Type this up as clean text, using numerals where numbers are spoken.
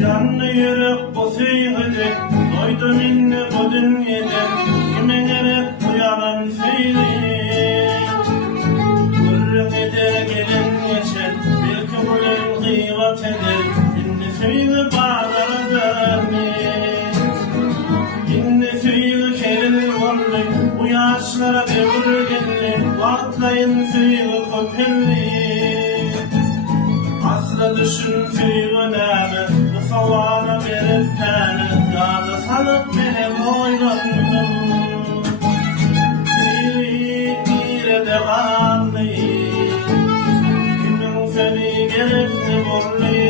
Yanlı yürek bu seyirdi, doydu minni bu dünyede, kime gerek bu yalan seyir. Hürrem eder gelin geçer, belki bu el gıybat eder, minni seyir bağlar vermez. Minni seyir kelin varlı, bu yaşlara devir gelli, vaatlayın seyir köpelli. Aslı düşün seyir önemli, savana verip tane, dağda salıp beni boylandım. Nirede kanlı, kimin seni gerekli borlu.